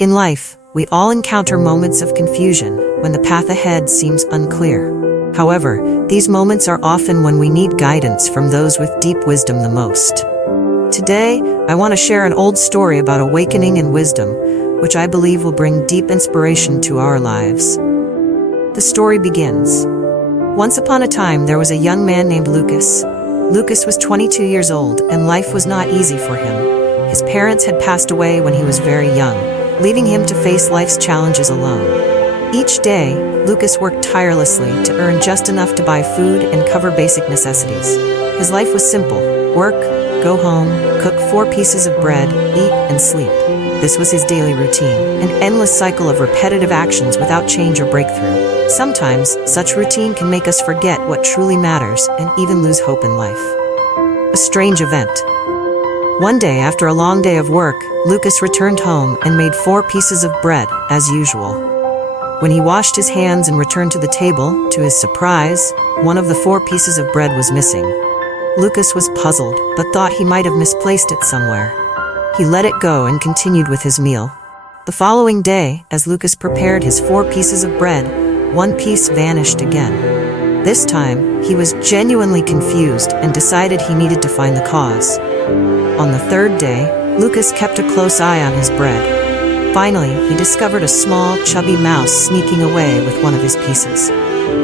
In life, we all encounter moments of confusion when the path ahead seems unclear. However, these moments are often when we need guidance from those with deep wisdom the most. Today, I want to share an old story about awakening and wisdom, which I believe will bring deep inspiration to our lives. The story begins. Once upon a time, there was a young man named Lucas. Lucas was 22 years old, and life was not easy for him. His parents had passed away when he was very young, leaving him to face life's challenges alone. Each day, Lucas worked tirelessly to earn just enough to buy food and cover basic necessities. His life was simple: work, go home, cook 4 pieces of bread, eat, and sleep. This was his daily routine, an endless cycle of repetitive actions without change or breakthrough. Sometimes, such routine can make us forget what truly matters and even lose hope in life. A strange event. One day, after a long day of work, Lucas returned home and made 4 pieces of bread, as usual. When he washed his hands and returned to the table, to his surprise, one of the 4 pieces of bread was missing. Lucas was puzzled, but thought he might have misplaced it somewhere. He let it go and continued with his meal. The following day, as Lucas prepared his 4 pieces of bread, 1 piece vanished again. This time, he was genuinely confused and decided he needed to find the cause. On the 3rd day, Lucas kept a close eye on his bread. Finally, he discovered a small, chubby mouse sneaking away with one of his pieces.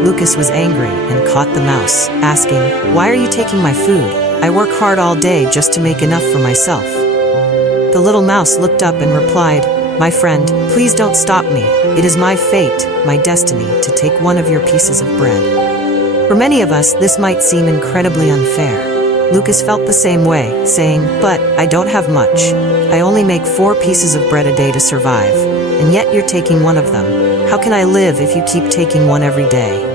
Lucas was angry and caught the mouse, asking, "Why are you taking my food? I work hard all day just to make enough for myself." The little mouse looked up and replied, "My friend, please don't stop me. It is my fate, my destiny, to take one of your pieces of bread." For many of us, this might seem incredibly unfair. Lucas felt the same way, saying, "But I don't have much. I only make 4 pieces of bread a day to survive, and yet you're taking one of them. How can I live if you keep taking one every day?"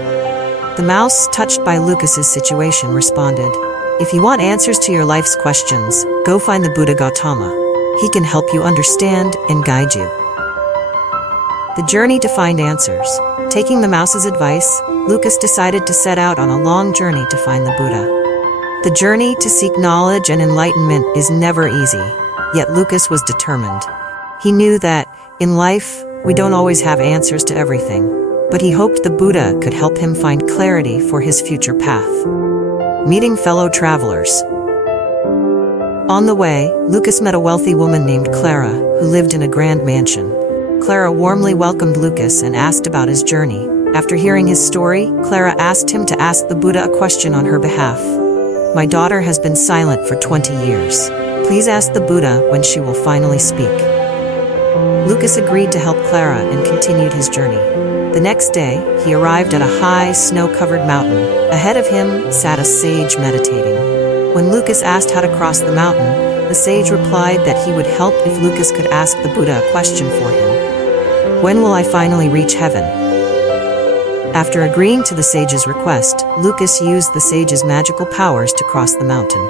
The mouse, touched by Lucas's situation, responded, "If you want answers to your life's questions, go find the Buddha Gautama. He can help you understand and guide you." The journey to find answers. Taking the mouse's advice, Lucas decided to set out on a long journey to find the Buddha. The journey to seek knowledge and enlightenment is never easy, yet Lucas was determined. He knew that, in life, we don't always have answers to everything, but he hoped the Buddha could help him find clarity for his future path. Meeting fellow travelers. On the way, Lucas met a wealthy woman named Clara, who lived in a grand mansion. Clara warmly welcomed Lucas and asked about his journey. After hearing his story, Clara asked him to ask the Buddha a question on her behalf. "My daughter has been silent for 20 years. Please ask the Buddha when she will finally speak." Lucas agreed to help Clara and continued his journey. The next day, he arrived at a high, snow-covered mountain. Ahead of him sat a sage meditating. When Lucas asked how to cross the mountain, the sage replied that he would help if Lucas could ask the Buddha a question for him. "When will I finally reach heaven?" After agreeing to the sage's request, Lucas used the sage's magical powers to cross the mountain.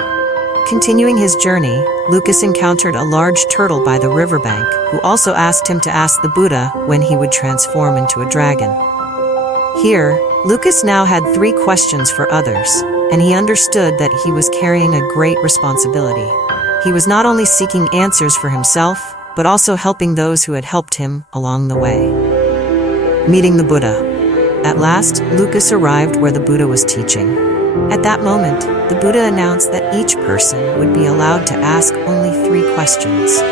Continuing his journey, Lucas encountered a large turtle by the riverbank, who also asked him to ask the Buddha when he would transform into a dragon. Here, Lucas now had 3 questions for others, and he understood that he was carrying a great responsibility. He was not only seeking answers for himself, but also helping those who had helped him along the way. Meeting the Buddha. At last, Lucas arrived where the Buddha was teaching. At that moment, the Buddha announced that each person would be allowed to ask only 3 questions.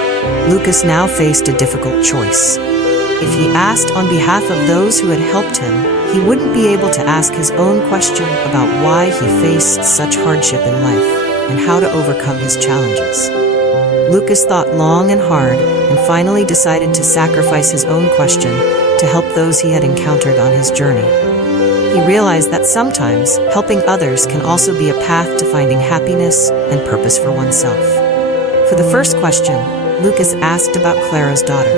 Lucas now faced a difficult choice. If he asked on behalf of those who had helped him, he wouldn't be able to ask his own question about why he faced such hardship in life and how to overcome his challenges. Lucas thought long and hard and finally decided to sacrifice his own question to help those he had encountered on his journey. He realized that sometimes helping others can also be a path to finding happiness and purpose for oneself. For the first question, Lucas asked about Clara's daughter.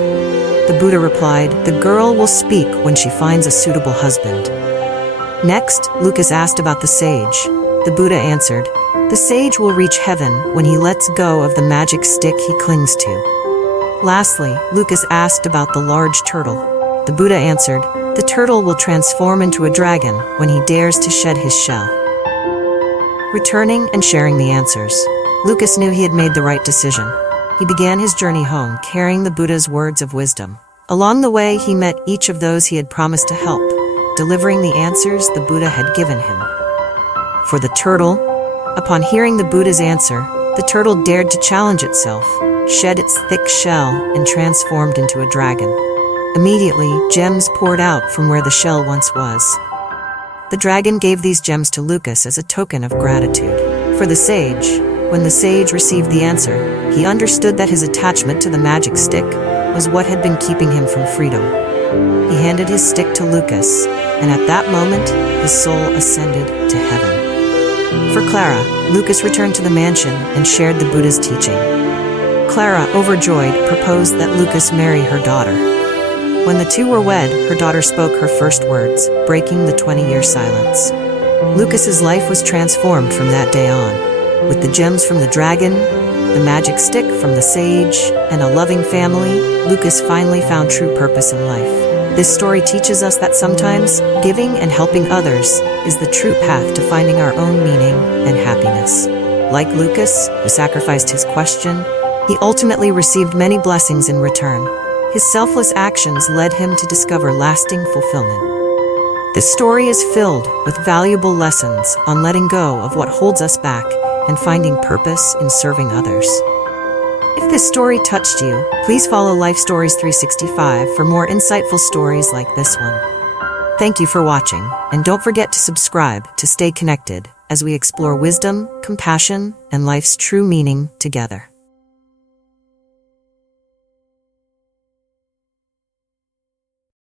The Buddha replied, "The girl will speak when she finds a suitable husband." Next, Lucas asked about the sage. The Buddha answered, "The sage will reach heaven when he lets go of the magic stick he clings to." Lastly, Lucas asked about the large turtle. The Buddha answered, "The turtle will transform into a dragon when he dares to shed his shell." Returning and sharing the answers, Lucas knew he had made the right decision. He began his journey home, carrying the Buddha's words of wisdom. Along the way, he met each of those he had promised to help, delivering the answers the Buddha had given him. For the turtle, upon hearing the Buddha's answer, the turtle dared to challenge itself, shed its thick shell, and transformed into a dragon. Immediately, gems poured out from where the shell once was. The dragon gave these gems to Lucas as a token of gratitude. For the sage, when the sage received the answer, he understood that his attachment to the magic stick was what had been keeping him from freedom. He handed his stick to Lucas, and at that moment, his soul ascended to heaven. For Clara, Lucas returned to the mansion and shared the Buddha's teaching. Clara, overjoyed, proposed that Lucas marry her daughter. When the two were wed, her daughter spoke her first words, breaking the 20-year silence. Lucas's life was transformed from that day on. With the gems from the dragon, the magic stick from the sage, and a loving family, Lucas finally found true purpose in life. This story teaches us that sometimes giving and helping others is the true path to finding our own meaning and happiness. Like Lucas, who sacrificed his question, he ultimately received many blessings in return. His selfless actions led him to discover lasting fulfillment. This story is filled with valuable lessons on letting go of what holds us back and finding purpose in serving others. If this story touched you, please follow Life Stories 365 for more insightful stories like this one. Thank you for watching, and don't forget to subscribe to stay connected as we explore wisdom, compassion, and life's true meaning together.